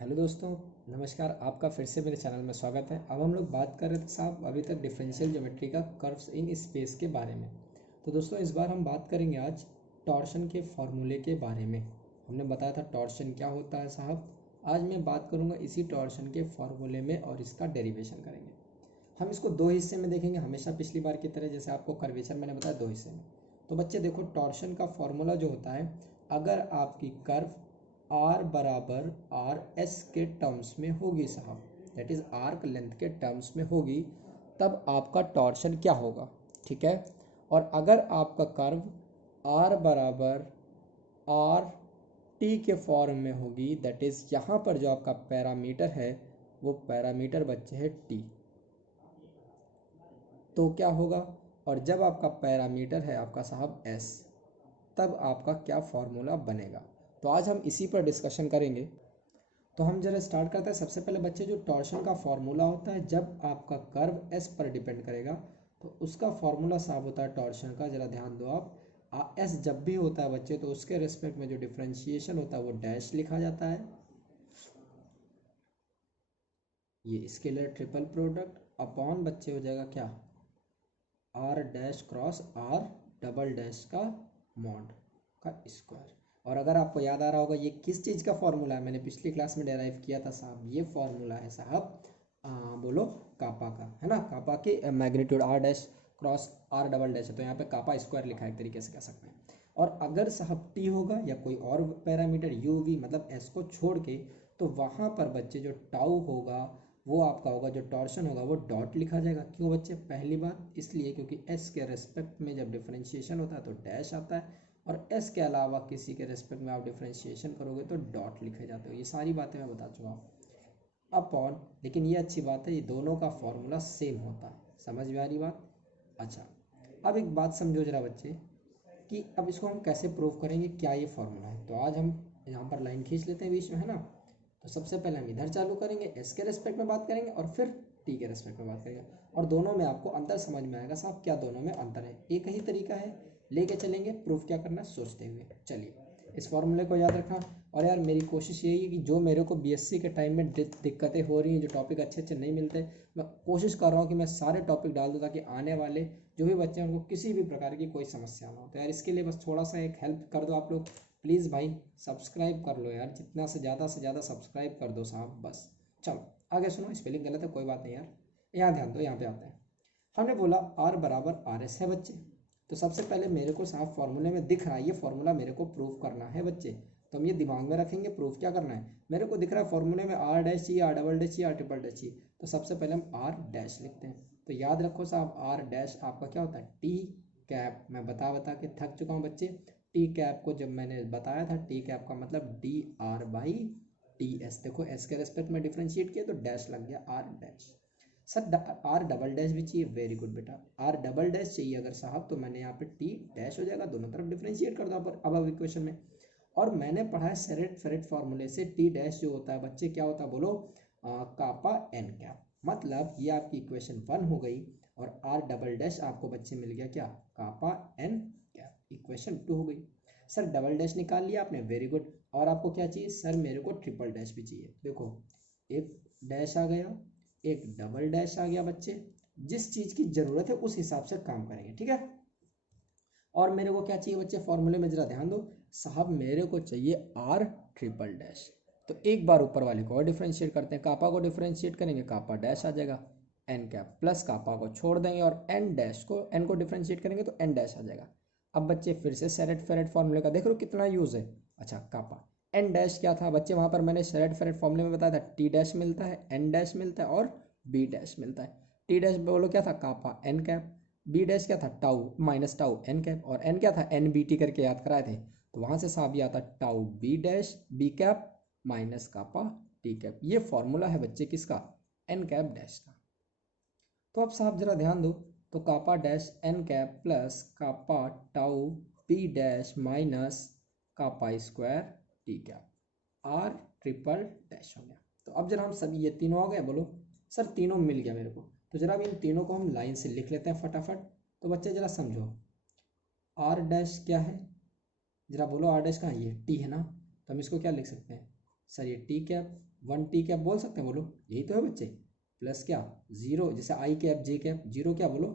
Hello दोस्तों, नमस्कार। आपका फिर से मेरे चैनल में स्वागत है। अब हम लोग बात कर रहे थे साहब अभी तक डिफरेंशियल ज्योमेट्री का कर्व्स इन स्पेस के बारे में। तो दोस्तों इस बार हम बात करेंगे आज टॉर्शन के फॉर्मूले के बारे में। हमने बताया था टॉर्शन क्या होता है साहब। आज मैं बात करूंगा इसी टॉर्शन के फॉर्मूले में और इसका डेरिवेशन करेंगे। हम इसको दो हिस्से में देखेंगे, हमेशा पिछली बार की तरह। जैसे आपको कर्वेचर मैंने बताया दो हिस्से में। तो बच्चे देखो, टॉर्शन का फॉर्मूला जो होता है, अगर आपकी कर्व आर बराबर आर एस के टर्म्स में होगी साहब, दैट इज आर्क लेंथ के टर्म्स में होगी, तब आपका टॉर्शन क्या होगा। ठीक है। और अगर आपका कर्व आर बराबर आर टी के फॉर्म में होगी, दैट इज यहाँ पर जो आपका पैरामीटर है वो पैरामीटर बच्चे है टी, तो क्या होगा। और जब आपका पैरामीटर है आपका साहब एस, तब आपका क्या फॉर्मूला बनेगा। तो आज हम इसी पर डिस्कशन करेंगे। तो हम जरा स्टार्ट करते हैं। सबसे पहले बच्चे, जो टॉर्शन का फॉर्मूला होता है जब आपका कर्व एस पर डिपेंड करेगा, तो उसका फॉर्मूला साहब होता है टॉर्शन का। जरा ध्यान दो आप, एस जब भी होता है बच्चे तो उसके रिस्पेक्ट में जो डिफ्रेंशिएशन होता है वो डैश लिखा जाता है। ये स्केलर ट्रिपल प्रोडक्ट अपॉन बच्चे हो जाएगा क्या, R dash cross R double dash का मॉड का स्क्वायर। और अगर आपको याद आ रहा होगा ये किस चीज़ का फॉर्मूला है, मैंने पिछली क्लास में डेराइव किया था साहब। ये फॉर्मूला है साहब, बोलो, कापा का, है ना। कापा के magnitude R dash cross R double dash है, तो यहाँ पे कापा स्क्वायर लिखा है, एक तरीके से कह सकते हैं। और अगर साहब टी होगा या कोई और पैरामीटर यू वी मतलब एस को छोड़ के, तो वहाँ पर बच्चे जो टाउ होगा वो आपका होगा, जो टॉर्शन होगा वो डॉट लिखा जाएगा। क्यों बच्चे, पहली बात इसलिए क्योंकि एस के रेस्पेक्ट में जब डिफरेंशिएशन होता है तो डैश आता है, और एस के अलावा किसी के रेस्पेक्ट में आप डिफरेंशिएशन करोगे तो डॉट लिखे जाते हो। ये सारी बातें मैं बता चुका हूँ अपॉन। लेकिन ये अच्छी बात है, ये दोनों का फॉर्मूला सेम होता है। समझ में आ रही बात। अच्छा, अब एक बात समझो जरा बच्चे, कि अब इसको हम कैसे प्रूव करेंगे, क्या ये फॉर्मूला है। तो आज हम यहाँ पर लाइन खींच लेते हैं बीच में, है ना। तो सबसे पहले हम इधर चालू करेंगे, एस के रेस्पेक्ट में बात करेंगे और फिर टी के रेस्पेक्ट में बात करेंगे। और दोनों में आपको अंतर समझ में आएगा साहब, क्या दोनों में अंतर है। एक ही तरीका है, लेके चलेंगे। प्रूफ क्या करना है सोचते हुए चलिए, इस फॉर्मूले को याद रखना। और यार मेरी कोशिश यही है कि जो मेरे को बीएससी के टाइम में दिक्कतें हो रही हैं, जो टॉपिक अच्छे अच्छे नहीं मिलते, मैं कोशिश कर रहा हूँ कि मैं सारे टॉपिक डाल दूँ, ताकि आने वाले जो भी बच्चे हैं उनको किसी भी प्रकार की कोई समस्या ना हो। तो यार इसके लिए बस थोड़ा सा एक हेल्प कर दो आप लोग, प्लीज़ भाई। सब्सक्राइब कर लो यार, जितना से ज़्यादा सब्सक्राइब कर दो साहब, बस। चलो आगे सुनो, स्पेलिंग गलत है कोई बात नहीं यार, यहाँ ध्यान दो, यहाँ पे आते हैं। हमने बोला आर बराबर आर एस है बच्चे। तो सबसे पहले मेरे को साहब फॉर्मूले में दिख रहा है, ये फॉर्मूला मेरे को प्रूफ करना है बच्चे। तो हम ये दिमाग में रखेंगे, प्रूफ क्या करना है। मेरे को दिख रहा है फॉर्मूले में आर डैश चाहिए, आर डबल डैश चाहिए, आर ट्रिपल डैश चाहिए। तो सबसे पहले हम आर डैश लिखते हैं। तो याद रखो साहब, आर डैश आपका क्या होता है, टी कैप। मैं बता बता के थक चुका हूँ बच्चे। टी कैप को जब मैंने बताया था, टी कैप का मतलब D R by T S. देखो एस के रेस्पेक्ट में डिफ्रेंशिएट किया तो डैश लग गया, R dash. Sir R double dash भी चाहिए, वेरी गुड बेटा। आर डबल डैश चाहिए अगर साहब, तो मैंने यहाँ पे टी डैश हो जाएगा, दोनों तरफ डिफ्रेंशिएट कर दो अब इक्वेशन में। और मैंने पढ़ा है सेरेट फेरेट फॉर्मूले से, टी डैश जो होता है बच्चे क्या होता है बोलो, कापा एन कैप। मतलब ये आपकी इक्वेशन 1 हो गई, और आर डबल डैश आपको बच्चे मिल गया क्या, कापा एन कैप। इक्वेशन 2 हो गई। सर डबल डैश निकाल लिया आपने, वेरी गुड। और आपको क्या चाहिए, सर मेरे को ट्रिपल डैश भी चाहिए। देखो एक डैश आ गया, एक डबल डैश आ गया बच्चे। जिस चीज की जरूरत है उस हिसाब से काम करेंगे, ठीक है। और मेरे को क्या चाहिए बच्चे, फॉर्मूले में जरा ध्यान दो साहब, मेरे को चाहिए आर ट्रिपल डैश। तो एक बार ऊपर वाले को और डिफ्रेंशिएट करते हैं, कापा को डिफ्रेंशिएट करेंगे, कापा डैश आ जाएगा, एन कैप प्लस कापा को छोड़ देंगे और एन डैश को, एन को डिफ्रेंशिएट करेंगे तो एन डैश आ जाएगा। अब बच्चे फिर से सेरेट फेरेट फॉर्मूले का देख रहे हो कितना यूज है। अच्छा, कापा एन डैश क्या था बच्चे, वहां पर मैंने सेरेट फेरेट फॉर्मूले में बताया था, टी डैश मिलता है, एन डैश मिलता है और बी डैश मिलता है। टी डैश बोलो क्या था, kappa N cap. B dash क्या था, tau minus tau N cap. और एन क्या था, एन बी टी करके याद कराए थे। तो वहां से साहब ये आता tau B dash B cap minus kappa T cap. ये फॉर्मूला है बच्चे किसका, एन कैप डैश का। तो अब साहब जरा ध्यान दो, तो kappa dash n cap plus kappa tau B dash minus kappa square T cap, r triple dash हो गया। तो अब जरा हम सभी, ये तीनों आ गए बोलो, सर तीनों मिल गया मेरे को। तो जरा अब इन तीनों को हम लाइन से लिख लेते हैं फटाफट। तो बच्चे जरा समझो, आर डैश क्या है, जरा बोलो आर डैश कहाँ है, ये टी है ना। तो हम इसको क्या लिख सकते हैं, सर ये टी कैप, 1 टी कैप बोल सकते हैं, बोलो यही तो है बच्चे, प्लस क्या 0, जैसे आई कैप जे कैप, 0 क्या बोलो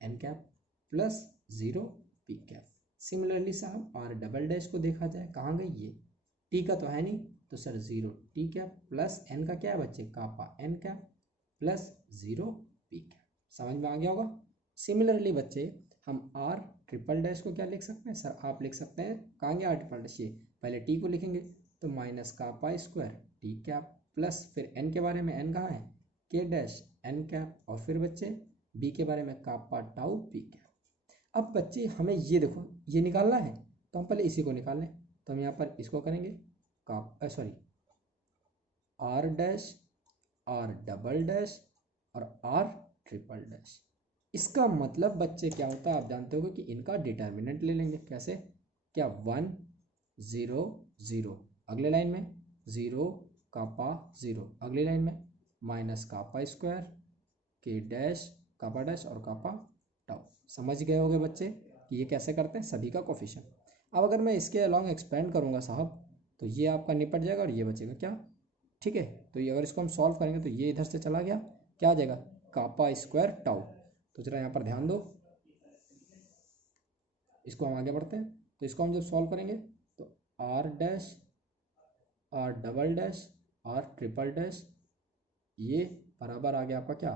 N cap, plus 0 P cap. Similarly साहब आर डबल डैश को देखा जाए, कहाँ गई ये, टी का तो है नहीं, तो sir 0 T cap plus N का क्या है बच्चे kappa N cap plus 0 P cap. समझ में आ गया होगा। सिमिलरली बच्चे हम आर ट्रिपल डैश को क्या लिख सकते हैं, सर आप लिख सकते हैं, कहाँ गया आर ट्रिपल डैश, ये पहले टी को लिखेंगे तो minus kappa square T cap plus फिर एन के बारे में, एन कहाँ है के डैश एन कैप, और फिर बच्चे बी के बारे में कापा टाउ पी कैप। अब बच्चे हमें ये देखो ये निकालना है, तो हम पहले इसी को निकाल लें, तो हम यहाँ पर इसको करेंगे sorry R dash R double dash और आर ट्रिपल डैश। इसका मतलब बच्चे क्या होता है आप जानते हो कि इनका डिटर्मिनेंट ले लेंगे, कैसे, क्या 1 0 0, अगले लाइन में 0 कापा 0, अगली लाइन में माइनस कापा स्क्वायर के डैश कापा डैश और कापा टाउ। समझ गए होंगे बच्चे कि ये कैसे करते हैं सभी का कोफिशिएंट। अब अगर मैं इसके अलॉन्ग एक्सपेंड करूँगा साहब, तो ये आपका निपट जाएगा और ये बचेगा क्या, ठीक है। तो ये अगर इसको हम सॉल्व करेंगे तो ये इधर से चला गया, क्या आ जाएगा कापा स्क्वायर टाउ। तो जरा यहाँ पर ध्यान दो, इसको हम आगे बढ़ते हैं, तो इसको हम जब सॉल्व करेंगे तो R dash R double dash R triple dash ये बराबर आ गया आपका क्या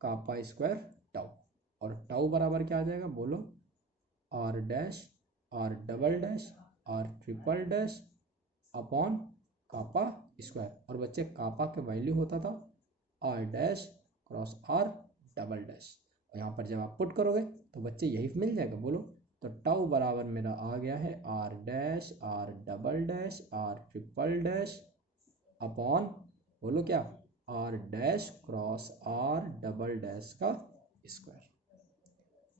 कापा स्क्वायर टाउ, और टाउ बराबर क्या आ जाएगा बोलो R dash R double dash R triple dash upon kappa square. और बच्चे कापा के वैल्यू होता था R dash cross R double dash, और यहाँ पर जब आप पुट करोगे तो बच्चे यही मिल जाएगा बोलो। तो टाउ बराबर मेरा आ गया है R dash R double dash R triple dash upon बोलो क्या R dash cross R double dash का स्क्वायर।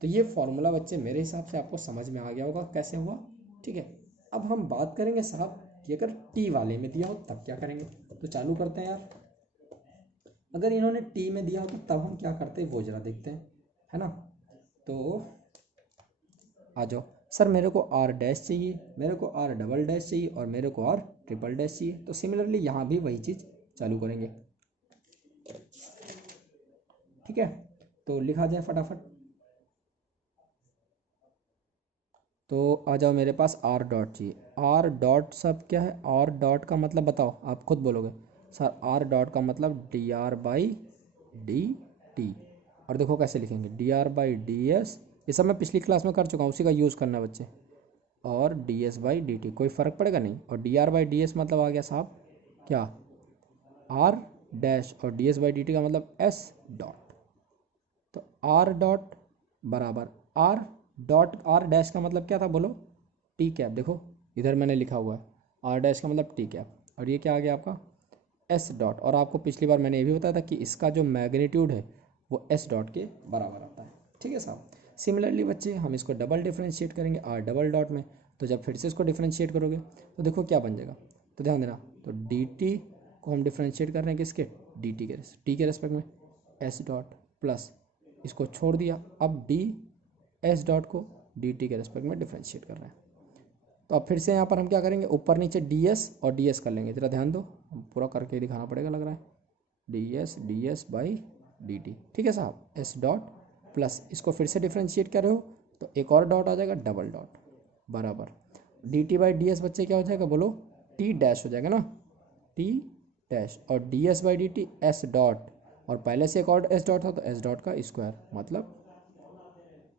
तो ये फॉर्मूला बच्चे मेरे हिसाब से आपको समझ में आ गया होगा कैसे हुआ, ठीक है। अब हम बात करेंगे साहब कि अगर टी वाले में दिया हो तब क्या करेंगे, तो चालू करते हैं यार। अगर इन्होंने टी में दिया हो तो तब हम क्या करते हैं वो जरा देखते हैं, है ना। तो आ जाओ, सर मेरे को आर डैश चाहिए, मेरे को आर डबल डैश चाहिए और मेरे को आर ट्रिपल डैश चाहिए। तो सिमिलरली यहाँ भी वही चीज़ चालू करेंगे, ठीक है। तो लिखा जाए फटाफट, तो आ जाओ मेरे पास आर डॉट चाहिए। आर डॉट सब क्या है, आर डॉट का मतलब बताओ, आप खुद बोलोगे सर आर डॉट का मतलब D R by D T. और देखो कैसे लिखेंगे D R by D S, ये सब मैं पिछली क्लास में कर चुका हूँ, उसी का यूज़ करना है बच्चे। और D S by D T कोई फ़र्क पड़ेगा नहीं। और D R by D S मतलब आ गया साहब क्या आर डैश, और D S by D T का मतलब एस डॉट। तो आर डॉट बराबर आर डॉट, आर डैश का मतलब क्या था बोलो टी कैप, देखो इधर मैंने लिखा हुआ है आर डैश का मतलब टी कैप, और ये क्या आ गया आपका एस डॉट। और आपको पिछली बार मैंने ये भी बताया था कि इसका जो मैग्नीट्यूड है वो एस डॉट के बराबर आता है, ठीक है साहब। सिमिलरली बच्चे हम इसको डबल डिफ्रेंशिएट करेंगे आर डबल डॉट में, तो जब फिर से इसको डिफ्रेंशिएट करोगे तो देखो क्या बन जाएगा, तो ध्यान देना, तो डी टी को हम डिफ्रेंशिएट कर रहे हैं किसके डी टी के, टी के रेस्पेक्ट में एस डॉट प्लस इसको छोड़ दिया, अब डी एस डॉट को डी टी के रेस्पेक्ट में डिफ्रेंशिएट कर रहे हैं। तो अब फिर से यहाँ पर हम क्या करेंगे ऊपर नीचे डी एस और डी एस कर लेंगे, जरा ध्यान दो पूरा करके दिखाना पड़ेगा लग रहा है, D S by D T, ठीक है साहब एस डॉट प्लस इसको फिर से डिफ्रेंशिएट कर रहे हो तो एक और डॉट आ जाएगा डबल डॉट बराबर D T by D S बच्चे क्या हो जाएगा बोलो टी डैश हो जाएगा ना, टी डैश, और D S by D T S dot, और पहले से एक और एस डॉट था तो एस डॉट का स्क्वायर मतलब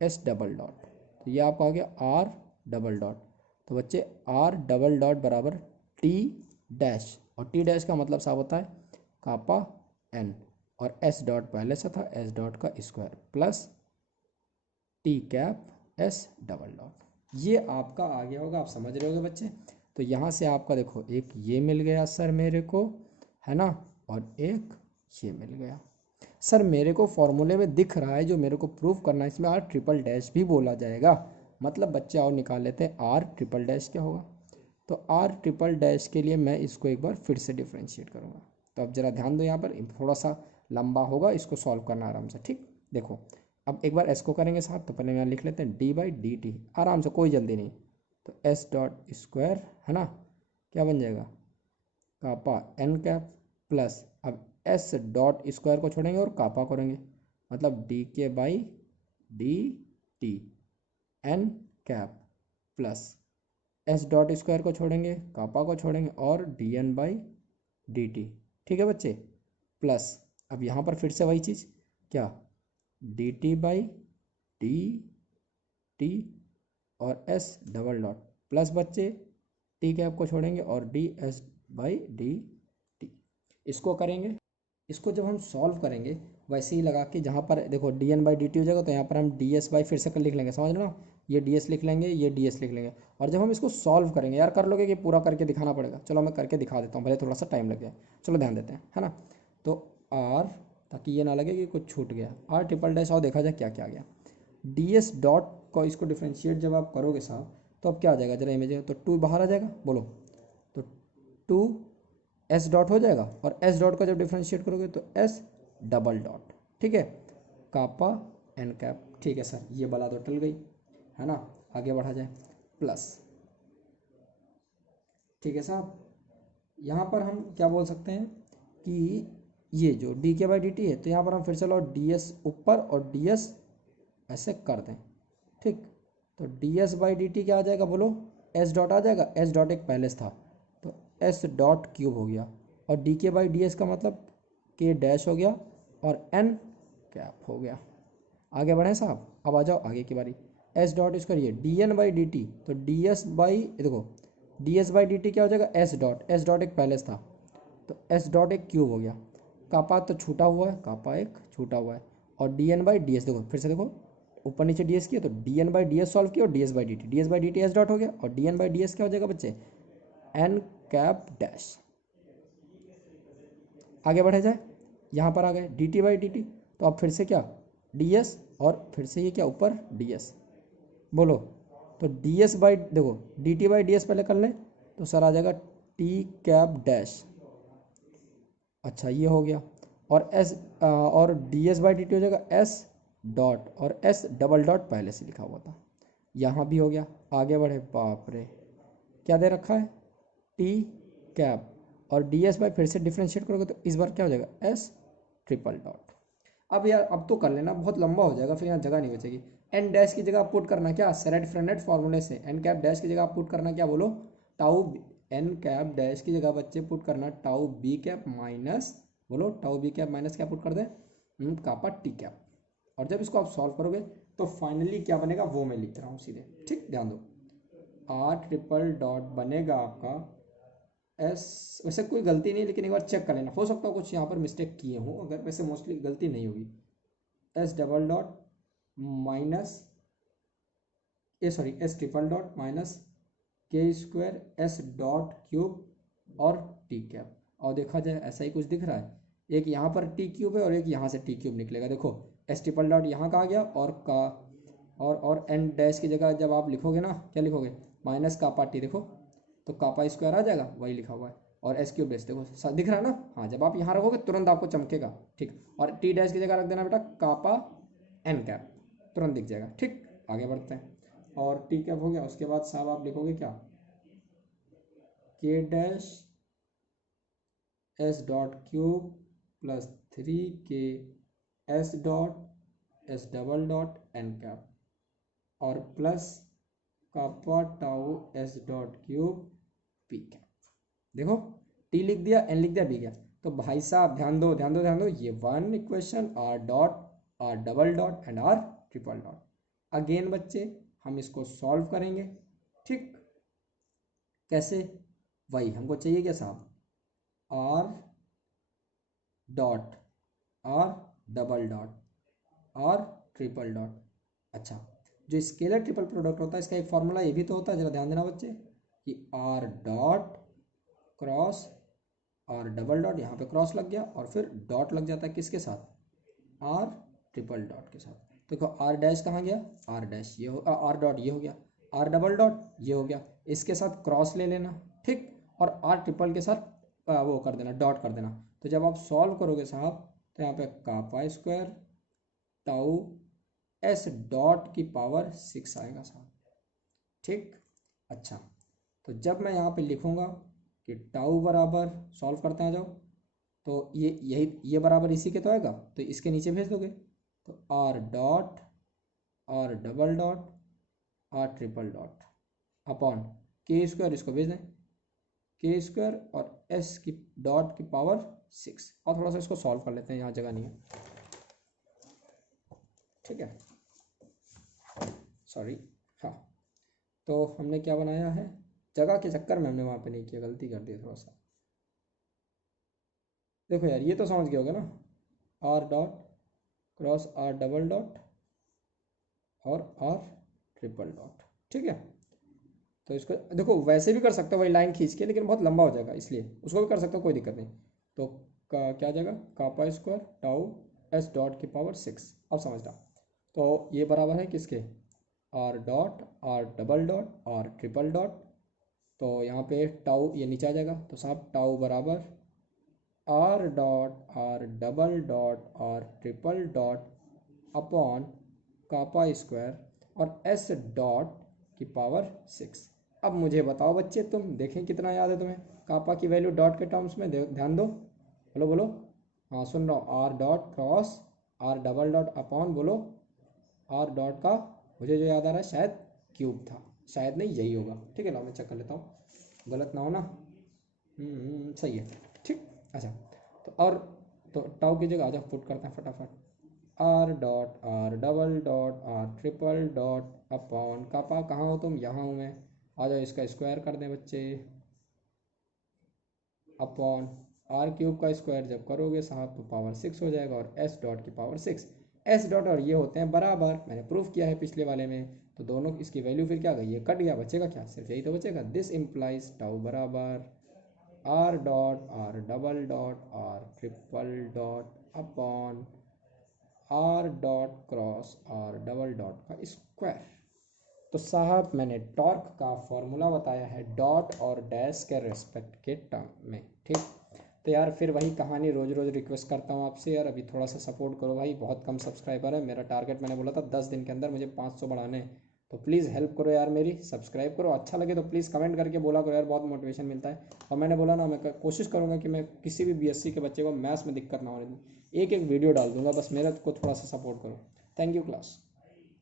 एस डबल डॉट। तो ये आपका हो गया आर डबल डॉट। तो बच्चे आर डबल डॉट बराबर टी डैश, और टी डैश का मतलब साहब होता है कापा एन, और एस डॉट पहले से था एस डॉट का square plus T cap S double dot. ये आपका आ गया होगा, आप समझ रहे होगे बच्चे। तो यहाँ से आपका देखो एक ये मिल गया सर मेरे को, है ना, और एक ये मिल गया। सर मेरे को फॉर्मूले में दिख रहा है जो मेरे को प्रूव करना है, इसमें आर ट्रिपल डैश भी बोला जाएगा, मतलब बच्चे और निकाल लेते हैं आर ट्रिपल डैश क्या होगा। तो आर ट्रिपल डैश के लिए मैं इसको एक बार फिर से डिफ्रेंशिएट करूँगा। तो अब ज़रा ध्यान दो, यहाँ पर थोड़ा सा लंबा होगा, इसको सॉल्व करना आराम से, ठीक। देखो अब एक बार एस को करेंगे साहब, तो पहले यहाँ लिख लेते हैं डी बाई डी टी, आराम से कोई जल्दी नहीं। तो एस डॉट स्क्वायर है ना, क्या बन जाएगा कापा एन कैप प्लस, अब एस डॉट स्क्वायर को छोड़ेंगे और कापा करेंगे, मतलब D K by D T N cap plus S dot square को छोड़ेंगे, कापा को छोड़ेंगे और D N by D T. ठीक है बच्चे, प्लस अब यहाँ पर फिर से वही चीज़, क्या, D T by D T और एस डबल डॉट प्लस बच्चे टी कैप को छोड़ेंगे और D S by D T. इसको करेंगे, इसको जब हम सॉल्व करेंगे वैसे ही लगा के, जहाँ पर देखो D N by D T हो जाएगा तो यहाँ पर हम डी एस बाई फिर से कर लिख लेंगे, समझ लो ना, ये डी एस लिख लेंगे, ये डी एस लिख लेंगे। और जब हम इसको सॉल्व करेंगे, यार कर लोगे कि पूरा करके दिखाना पड़ेगा, चलो मैं करके दिखा देता हूँ, भले थोड़ा सा टाइम लग जाए, चलो ध्यान देते हैं, है ना। तो आर, ताकि ये ना लगे कि कुछ छूट गया, आर ट्रिपल डैश, और देखा जाए क्या क्या आ गया। डी एस डॉट को इसको डिफ्रेंशिएट जब आप करोगे साहब तो अब क्या आ जाएगा, जरा इमेज, तो टू बाहर आ जाएगा, बोलो, तो टू एस डॉट हो जाएगा, और एस डॉट का जब डिफ्रेंशिएट करोगे तो एस डबल डॉट। ठीक है, कापा एन कैप। ठीक है सर, ये बला तो टल गई, है ना, आगे बढ़ा जाए, प्लस। ठीक है साहब, यहाँ पर हम क्या बोल सकते हैं कि ये जो D K by D T है, तो यहाँ पर हम फिर चलो डी एस ऊपर और डी एस ऐसे कर दें। ठीक, तो D S by D T क्या आ जाएगा, बोलो, एस डॉट आ जाएगा, एस डॉट एक पहले से था तो एस डॉट क्यूब हो गया, और D K by D S का मतलब के डैश हो गया, और एन कैप हो गया। आगे बढ़ें साहब, अब आ जाओ आगे की बारी, एस डॉट इसको ये D N by D T, तो डी एस बाई, देखो D S by D T क्या हो जाएगा, एस डॉट एक पहले से था तो एस डॉट एक क्यूब हो गया, कापा तो छूटा हुआ है, कापा एक छूटा हुआ है, और D N by D S, देखो फिर से देखो, ऊपर नीचे डी एस किया तो D N by D S solve किया और D S by D T, D S by D T S dot हो गया, और D N by D S क्या हो जाएगा बच्चे, एन कैप डैश। आगे बढ़े जाए, यहाँ पर आ गए D T by D T, तो अब फिर से क्या, डी एस, और फिर से ये क्या ऊपर डी एस, बोलो, तो डी एस बाई, देखो D T by D S पहले कर लें तो सर आ जाएगा टी कैप डैश। अच्छा ये हो गया, और एस और D S by D T हो जाएगा एस डॉट, और एस डबल डॉट पहले से लिखा हुआ था, यहाँ भी हो गया। आगे बढ़े, बाप रे क्या दे रखा है, टी कैप, और डी एस बाई फिर से डिफ्रेंशिएट करोगे तो इस बार क्या हो जाएगा, एस ट्रिपल डॉट। अब यार अब तो कर लेना, बहुत लंबा हो जाएगा, फिर यहाँ जगह नहीं बचेगी। एन डैश की जगह आप पुट करना क्या, सेरेट फ्रेंडेट फॉर्मूले से, एन कैप डैश की जगह आप पुट करना क्या, बोलो, टाउ, एन कैप डैश की जगह बच्चे पुट करना टाउ बी कैप माइनस, बोलो टाउ बी कैप माइनस क्या पुट कर दे, कापा टी कैप। और जब इसको आप सॉल्व करोगे तो फाइनली क्या बनेगा वो मैं लिख रहा हूँ सीधे, ठीक, ध्यान दो, आर ट्रिपल डॉट बनेगा आपका एस, वैसे कोई गलती नहीं, लेकिन एक बार चेक कर लेना, हो सकता है कुछ यहाँ पर मिस्टेक किए हो, अगर वैसे मोस्टली गलती नहीं होगी, s double dot minus a, sorry s triple dot minus k square s dot cube और टी कैप। और देखा जाए ऐसा ही कुछ दिख रहा है, एक यहाँ पर टी क्यूब है और एक यहाँ से टी क्यूब निकलेगा, देखो एस ट्रिपल डॉट यहाँ का आ गया, और का और एन डैश की जगह जब आप लिखोगे ना, क्या लिखोगे, माइनस कापा टी, देखो तो कापा स्क्वायर आ जाएगा, वही लिखा हुआ है, और एस क्यूब बेस देखो दिख रहा है ना, हाँ जब आप यहाँ रखोगे तुरंत आपको चमकेगा, ठीक, और टी डैश की जगह रख देना बेटा कापा एन कैप, तुरंत दिख जाएगा, ठीक। आगे बढ़ते हैं, और टी कैप हो गया, उसके बाद साहब आप लिखोगे क्या, k dash s dot cube plus 3 k s dot s double dot n cap, और plus kappa tau S dot cube p cap. देखो टी लिख दिया, एन लिख दिया, बी गया, तो भाई साहब ध्यान दो ध्यान दो ध्यान दो, ये one equation, R dot, are double dot and R triple dot. Again बच्चे हम इसको सॉल्व करेंगे, ठीक, कैसे, वही हमको चाहिए क्या साहब, R dot, are double dot, are triple dot. अच्छा, जो स्केलर ट्रिपल प्रोडक्ट होता है इसका एक फॉर्मूला ये भी तो होता है, जरा ध्यान देना बच्चे, कि R dot cross R double dot, यहाँ पे क्रॉस लग गया और फिर डॉट लग जाता है किसके साथ, आर ट्रिपल डॉट के साथ। देखो आर डैश कहाँ गया, आर डैश ये हो, आर डॉट ये हो गया, आर डबल डॉट ये हो गया, इसके साथ क्रॉस ले लेना, ठीक, और आर ट्रिपल के साथ वो कर देना, डॉट कर देना। तो जब आप सॉल्व करोगे साहब तो यहाँ पे kappa square tau S dot की पावर 6 आएगा साहब, ठीक। अच्छा, तो जब मैं यहाँ पे लिखूँगा कि टाउ बराबर, सॉल्व करते हैं जाओ, तो ये बराबर इसी के तो आएगा, तो इसके नीचे भेज दोगे, तो R dot, are double dot, are triple dot upon K square, इसको भेज दें के स्क्वायर और एस की डॉट की पावर 6। और थोड़ा सा इसको सॉल्व कर लेते हैं, यहाँ जगह नहीं है, ठीक है, सॉरी। हाँ, तो हमने क्या बनाया है, जगह के चक्कर में हमने वहाँ पे नहीं किया, गलती कर दी थोड़ा सा। देखो यार, ये तो समझ गए होगे ना, R dot cross R double dot और आर ट्रिपल डॉट, ठीक है। तो इसको देखो वैसे भी कर सकते हो वही लाइन खींच के, लेकिन बहुत लंबा हो जाएगा, इसलिए उसको भी कर सकते हो, कोई दिक्कत नहीं। तो क्या जाएगा, kappa square tau S dot की पावर 6। अब समझना, तो ये बराबर है किसके, R dot, are double dot, are triple dot. तो यहाँ पे टाउ ये नीचे आ जाएगा, तो साहब टाउ बराबर R dot, are double dot, are triple dot upon kappa square और एस डॉट की पावर 6। अब मुझे बताओ बच्चे, तुम देखें कितना याद है तुम्हें, कापा की वैल्यू डॉट के टर्म्स में ध्यान दो, बोलो बोलो, हाँ सुन रहा हूँ, R dot cross R double dot upon, बोलो आर डॉट का, मुझे जो याद आ रहा है शायद क्यूब था, शायद नहीं यही होगा, ठीक है, लो मैं चेक कर लेता हूँ, गलत ना हो ना। सही है, ठीक। अच्छा, तो और तो टाउ की जगह आ जाओ, पुट करते हैं फटाफट, r dot, are double dot, are triple dot upon, kappa कहाँ हो तुम, यहाँ हूँ मैं, आ जाओ, इसका स्क्वायर कर दें बच्चे, अपॉन आर क्यूब का स्क्वायर जब करोगे साहब तो पावर 6 हो जाएगा, और एस डॉट की पावर 6, एस डॉट और ये होते हैं बराबर, मैंने प्रूफ किया है पिछले वाले में। तो दोनों इसकी वैल्यू फिर क्या गई, ये कट गया, बचेगा क्या, सिर्फ यही तो बचेगा, दिस इम्प्लाइज टाउ बराबर R dot, are double dot, are triple dot upon R dot cross R double dot का स्क्वायर। तो साहब मैंने टॉर्क का फॉर्मूला बताया है डॉट और डैश के रेस्पेक्ट के टर्म में, ठीक। तो यार फिर वही कहानी, रोज़ रोज़ रिक्वेस्ट करता हूँ आपसे यार, अभी थोड़ा सा सपोर्ट करो भाई, बहुत कम सब्सक्राइबर है, मेरा टारगेट मैंने बोला था 10 दिन के अंदर मुझे 500 बढ़ाने हैं, तो प्लीज़ हेल्प करो यार मेरी, सब्सक्राइब करो, अच्छा लगे तो प्लीज़ कमेंट करके बोला करो यार, बहुत मोटिवेशन मिलता है। और मैंने बोला ना, मैं कोशिश करूँगा कि मैं किसी भी बीएससी के बच्चे को मैथ्स में दिक्कत ना होने दूँ, एक एक वीडियो डाल दूँगा, बस मेरा को थोड़ा सा सपोर्ट करो। Thank you class.